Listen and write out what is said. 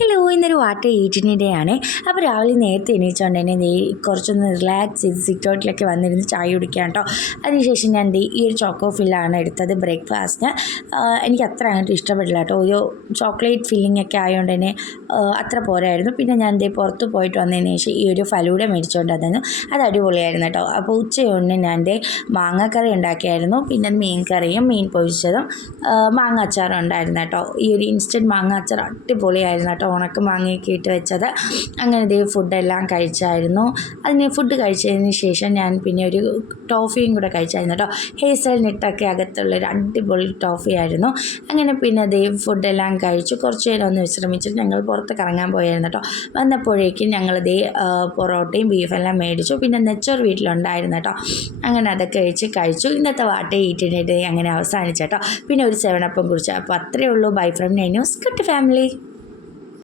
Hello, ഇന്നൊരു water eating day ആണ്. അപ്പോൾ രാവിലെ നേരത്തെ എണീച്ചുകൊണ്ട് തന്നെ കുറച്ചൊന്ന് റിലാക്സ് ചെയ്ത് സിറ്റ് ഔട്ടിലൊക്കെ വന്നിരുന്ന് ചായ കുടിക്കാം കേട്ടോ. അതിനുശേഷം ഞാൻ ഈ ഒരു ചോക്കോ ഫില്ലാണ് എടുത്തത് ബ്രേക്ക്ഫാസ്റ്റിന്. എനിക്ക് അത്ര അങ്ങോട്ട് ഇഷ്ടപ്പെട്ടില്ല കേട്ടോ. ഒരു ചോക്ലേറ്റ് ഫില്ലിംഗ് ഒക്കെ ആയതുകൊണ്ട് തന്നെ അത്ര പോരായിരുന്നു. പിന്നെ ഞാൻ പുറത്ത് പോയിട്ട് വന്നതിന് ശേഷം ഈ ഒരു ഫലൂഡ മേടിച്ചുകൊണ്ട് വന്നു. അത് അടിപൊളിയായിരുന്നു കേട്ടോ. അപ്പോൾ ഉച്ചയുണ്ട് ഞാൻ മാങ്ങക്കറി ഉണ്ടാക്കിയായിരുന്നു. പിന്നെ മീൻ കറിയും മീൻ പൊരിച്ചതും മാങ്ങ അച്ചാറും ഉണ്ടായിരുന്നു കേട്ടോ. ഈ ഒരു ഇൻസ്റ്റൻറ്റ് മാങ്ങ അച്ചാർ അടിപൊളിയായിരുന്നു കേട്ടോ. ഉണക്ക മാങ്ങയൊക്കെ ഇട്ട് വെച്ചത്. അങ്ങനെ ഫുഡെല്ലാം കഴിച്ചായിരുന്നു. ഫുഡ് കഴിച്ചതിന് ശേഷം ഞാൻ പിന്നെ ഒരു ടോഫിയും കൂടെ കഴിച്ചായിരുന്നു കേട്ടോ. ഹേസൽനട്ടൊക്കെ അകത്തുള്ളൊരു അടിപൊളി ടോഫിയായിരുന്നു. അങ്ങനെ പിന്നെ ഫുഡെല്ലാം കഴിച്ചു കുറച്ച് നേരം ഒന്ന് വിശ്രമിച്ചിട്ട് ഞങ്ങൾ പുറത്ത് കറങ്ങാൻ പോയായിരുന്നു കേട്ടോ. വന്നപ്പോഴേക്കും ഞങ്ങൾ പൊറോട്ടയും ബീഫെല്ലാം മേടിച്ചു. പിന്നെ നെച്ചോർ വീട്ടിലുണ്ടായിരുന്നു കേട്ടോ. അങ്ങനെ അതൊക്കെ കഴിച്ചു. ഇന്നത്തെ വാട്ട ഈറ്റിൻ്റെ അങ്ങനെ അവസാനിച്ചു കേട്ടോ. പിന്നെ ഒരു 7 അപ്പം കുടിച്ചു. അപ്പോൾ അത്രയേ ഉള്ളൂ. Bye from news. Good family.